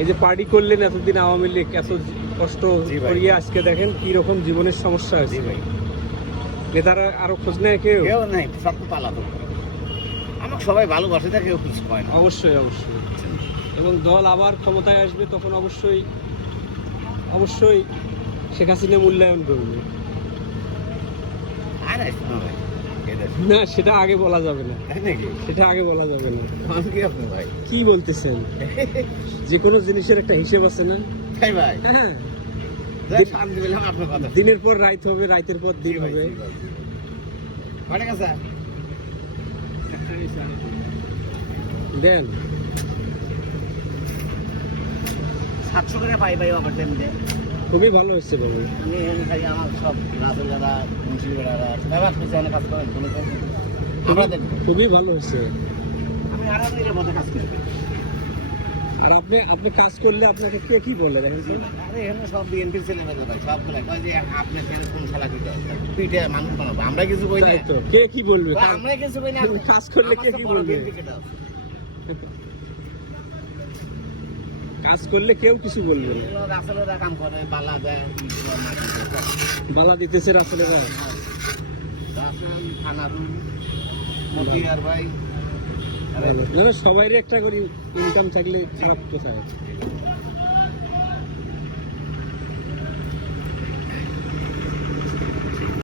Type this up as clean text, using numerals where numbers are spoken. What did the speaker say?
এই যে পার্টি করলেন এতদিন আওয়ামী লীগ এত কষ্ট জি ভাই। করিয়ে আজকে দেখেন কি রকম জীবনের সমস্যা জি হয়েছে। ভাই। নেতারা আরো খোঁজ নেয় কেউ? কেউ নাই, সব তো পালাতো। আমাকে সবাই ভালোবাসে, তা কেউ কিছু কয় না। অবশ্যই অবশ্যই। এবং দল আবার ক্ষমতায় আসবে তখন অবশ্যই অবশ্যই শেখ হাসিনা মূল্যায়ন করবে। আর আসতো না ভাই। না সেটা আগে বলা যাবে না, তাই নাকি? সেটা আগে বলা যাবে না। আমি কি আপনি ভাই? কি বলতেছেন? যে কোনো জিনিসের একটা হিসেব আছে না? তাই ভাই? হ্যাঁ, যাক, শান্তি পেলাম আপনার কথা। দিনের পর রাত হবে, রাতের পর দিন জি ভাই, হবে। জি ভাই। কয় টাকা স্যার? দেন 700 করে পাই ভাই আমার টাইমে। খুবই ভালো হচ্ছে বাবু। আমি এখানে খাই, আমার সব রাজুলারা, মুন্সিপাড়ারা, ব্যবহার করছে, অনেক কাজ করেন বলেছেন। আমরা দেখবো। খুবই ভালো হচ্ছে। আমি আরামের মতো কাজ করি। আর আপনি আপনি কাজ করলে আপনাকে কে কি বলে দেখেন তো? আরে এখানে সব বিএনপির ছেলেমেয়েরা ভাই, সবগুলো কয় যে আপনি ছেলে কোন শালা কি করে? পিঠে মানুষ বানাবো। আমরা কিছু কই না। তাই তো, কে কি বলবে? কয় আমরা কিছু কই না। কাজ করলে কে কি বলবে? কাজ করলে কেউ কিছু বলবে না। রাসেলেরা কাম করে, বালা দেয়, বালা দিতেছে রাসেলেরা। রাসেল, থানারুল, মতিয়ার ভাই। আরে মানে সবাইরই একটা করে ইনকাম থাকলে খারাপ কোথায়?